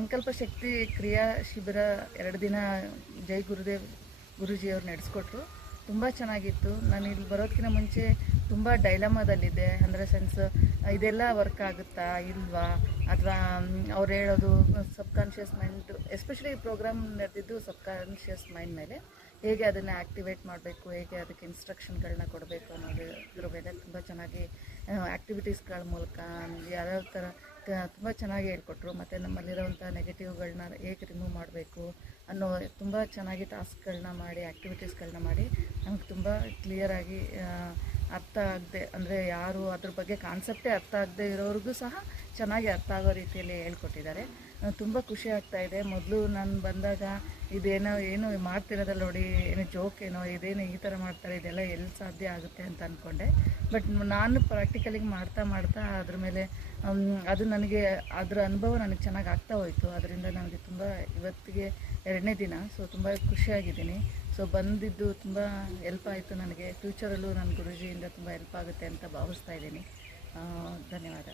ಸಂಕಲ್ಪ ಶಕ್ತಿ ಕ್ರಿಯಾ ಶಿಬಿರ ಎರಡು ದಿನ ಜೈ ಗುರುದೇವ್ ಗುರೂಜಿಯವ್ರು ನಡೆಸ್ಕೊಟ್ರು. ತುಂಬ ಚೆನ್ನಾಗಿತ್ತು. ನಾನು ಇಲ್ಲಿ ಬರೋದಕ್ಕಿಂತ ಮುಂಚೆ ತುಂಬ ಡೈಲಮಾದಲ್ಲಿದ್ದೆ. ಅಂದರೆ ಸೆನ್ಸ್ ಇದೆಲ್ಲ ವರ್ಕ್ ಆಗುತ್ತಾ, ಇಲ್ವಾ? ಅಥವಾ ಅವ್ರು ಹೇಳೋದು ಸಬ್ಕಾನ್ಷಿಯಸ್ ಮೈಂಡ್ ಎಸ್ಪೆಷಲಿ ಈ ಪ್ರೋಗ್ರಾಮ್ ನಡೆದಿದ್ದು ಸಬ್ ಕಾನ್ಷಿಯಸ್ ಮೈಂಡ್ ಮೇಲೆ. ಹೇಗೆ ಅದನ್ನು ಆ್ಯಕ್ಟಿವೇಟ್ ಮಾಡಬೇಕು, ಹೇಗೆ ಅದಕ್ಕೆ ಇನ್ಸ್ಟ್ರಕ್ಷನ್ಗಳನ್ನ ಕೊಡಬೇಕು ಅನ್ನೋದು ಇದ್ರ ಮೇಲೆ ತುಂಬ ಚೆನ್ನಾಗಿ ಆ್ಯಕ್ಟಿವಿಟೀಸ್ಗಳ ಮೂಲಕ ಯಾವ್ಯಾವ ಥರ ತುಂಬ ಚೆನ್ನಾಗಿ ಹೇಳ್ಕೊಟ್ರು. ಮತ್ತು ನಮ್ಮಲ್ಲಿರೋವಂಥ ನೆಗೆಟಿವ್ಗಳನ್ನ ಹೇಗೆ ರಿಮೂವ್ ಮಾಡಬೇಕು ಅನ್ನೋ ತುಂಬ ಚೆನ್ನಾಗಿ ಟಾಸ್ಕ್ಗಳನ್ನ ಮಾಡಿ ಆ್ಯಕ್ಟಿವಿಟೀಸ್ಗಳನ್ನ ಮಾಡಿ, ನಮ್ಗೆ ತುಂಬ ಕ್ಲಿಯರಾಗಿ ಅರ್ಥ ಆಗದೆ, ಅಂದರೆ ಯಾರು ಅದ್ರ ಬಗ್ಗೆ ಕಾನ್ಸೆಪ್ಟೇ ಅರ್ಥ ಆಗದೆ ಇರೋರಿಗೂ ಸಹ ಚೆನ್ನಾಗಿ ಅರ್ಥ ಆಗೋ ರೀತಿಯಲ್ಲಿ ಹೇಳ್ಕೊಟ್ಟಿದ್ದಾರೆ. ತುಂಬ ಖುಷಿ ಆಗ್ತಾ ಇದೆ. ಮೊದಲು ನಾನು ಬಂದಾಗ ಇದೇನೋ, ಏನು ಮಾಡ್ತಿರೋದಲ್ಲ ನೋಡಿ, ಏನೋ ಜೋಕ್ ಏನೋ, ಇದೇನು ಈ ಥರ ಮಾಡ್ತಾರೆ, ಇದೆಲ್ಲ ಎಲ್ಲಿ ಸಾಧ್ಯ ಆಗುತ್ತೆ ಅಂತ ಅಂದ್ಕೊಂಡೆ ಬಟ್ ನಾನು ಪ್ರಾಕ್ಟಿಕಲಿಗೆ ಮಾಡ್ತಾ ಮಾಡ್ತಾ ಅದ್ರ ಮೇಲೆ ಅದು ನನಗೆ, ಅದರ ಅನುಭವ ನನಗೆ ಚೆನ್ನಾಗಿ ಆಗ್ತಾ ಹೋಯಿತು. ಅದರಿಂದ ನನಗೆ ತುಂಬ ಇವತ್ತಿಗೆ ಎರಡನೇ ದಿನ ಸೊ ತುಂಬ ಖುಷಿಯಾಗಿದ್ದೀನಿ. ಸೊ ಬಂದಿದ್ದು ತುಂಬ ಹೆಲ್ಪ್ ಆಯಿತು ನನಗೆ. ಫ್ಯೂಚರಲ್ಲೂ ನನ್ನ ಗುರುಜಿಯಿಂದ ತುಂಬ ಹೆಲ್ಪ್ ಆಗುತ್ತೆ ಅಂತ ಭಾವಿಸ್ತಾ ಇದ್ದೀನಿ. ಧನ್ಯವಾದ.